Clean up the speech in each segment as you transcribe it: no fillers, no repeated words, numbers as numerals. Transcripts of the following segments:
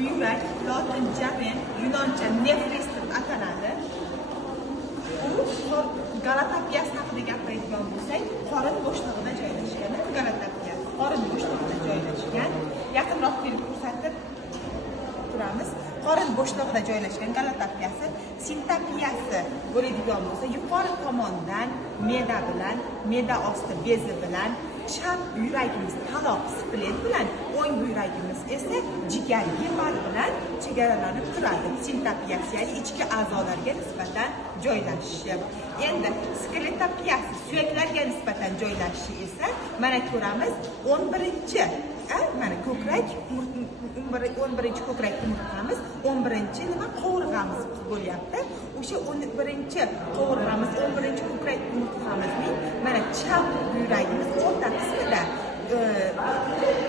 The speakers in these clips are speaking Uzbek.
buyrak lotincha ren, yunoncha nefris deb ataladi. U Galatapias haqida gapiradigan bo'lsak, qorin bo'shlig'ida joylashgan. Galatapias qorin bo'shlig'ida joylashgan. Yaqinroq kelib ko'rsatib turamiz. Qorin bo'shlig'ida joylashgan Galatapiasi sintapiyasi bo'ladigan bo'lsa, yuqori tomondan me'da bilan, me'da osti bezi bilan, chap buyragimiz taloq splet bilan, o'ng buyragimiz esa jigar gemar bilan chegaralanib turadi. Sintapiyasi, ya'ni ichki a'zolarga nisbatan joylashishi. Endi skeletopiyasi suyaklarga nisbatan joylashishi esa mana ko'ramiz 11-chi mana ko'krak 11-chi ko'krak umurtqamiz, 11-chi nima qovurg'amiz bo'lyapti. O'sha 11-chi qovurg'amiz, 11-chi ko'krak umurtqamizning mana chap buyragimiz o'rta qismida,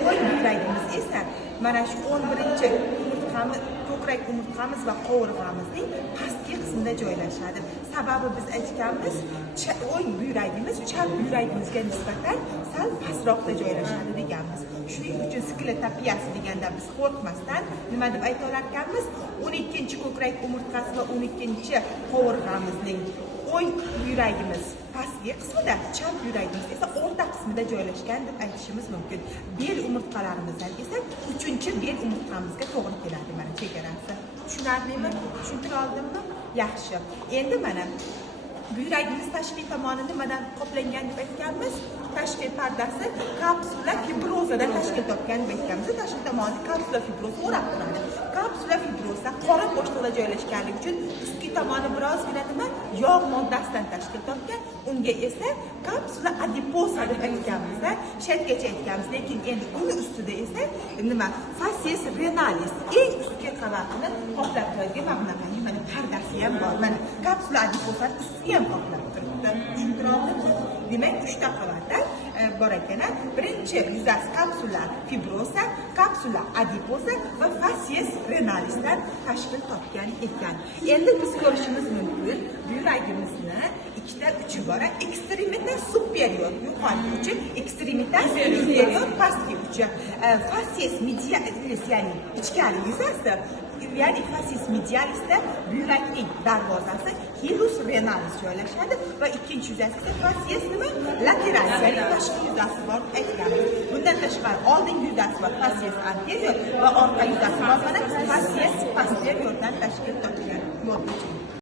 o'ng buyragimiz esa mana shu 11-chi umurtqamiz, ko'krak umurtqamiz va qovurg'amizning pastki qismida joylashadi. Sababi biz aytganmiz, o'ng buyragimiz chap buyragimizga nisbatan sal pastroqda joylashadi deganmiz. Shuning uchun skeletopiyasi deganda biz qo'rqmasdan nima deb ayta olar ekanmiz? 12-chi ko'krak umurtqasi va 12-chi qovurg'amizning o'ng buyragimiz pastki qismida, chap buyragimiz esa o'rta qismida joylashgan deb aytishimiz mumkin. Bel umurtqalarimizdan esa 3-chi bel umurtqamizga to'g'ri keladi mana chegarasi. Tushunarlimi? Tushuntira oldimmi? Yaxshi. Endi mana buyragimiz tashqi tomoni nimadan qoplangan deb aytganmiz? Tashqi pardasi kapsula fibrozadan tashkil topgan deb aytganmiz. Tashqi tomoni kapsula fibroza o'rab turadi. Kapsula fibroza qorin bo'shlig'ida joylashganligi uchun ustki tomoni birozgina nima? Yog' moddasidan tashkil topgan. Unga esa kapsula adiposa deb aytganmiz, shetgacha aytganmiz, lekin endi uni ustida esa nima? Facies renalis, eng ustki qavatini qoplab turadigan mag'naqangi mana pardasi ham bor. Mana kapsula adiposa ustiga ham qoplab turibdi. Tushuntirdimmi? Demak, 3 ta qavatda bor ekan. Birinchi yuzasi kapsula fibrosa, kapsula adiposa va facies renalisdan tashkil topgan ekan. Endi biz ko'rishimiz mumkin, buyragimizni ikkita uchi bor. Ekstremita superior yuqori uchi, ekstremita inferior pastki uchi. Facies medialis, ya'ni ichkari yuzasi, ya'ni facies medialisda buyrakning darvozasi hilus renalis joylashadi va ikkinchi yuzasi esa facies nima? Lateralis, ya'ni tashqi yuzasi bor aytganmiz. Bundan tashqari oldingi yuzasi bor facies anterior va orqa yuzasi bor mana facies posteriordan tashkil topgan yo'l.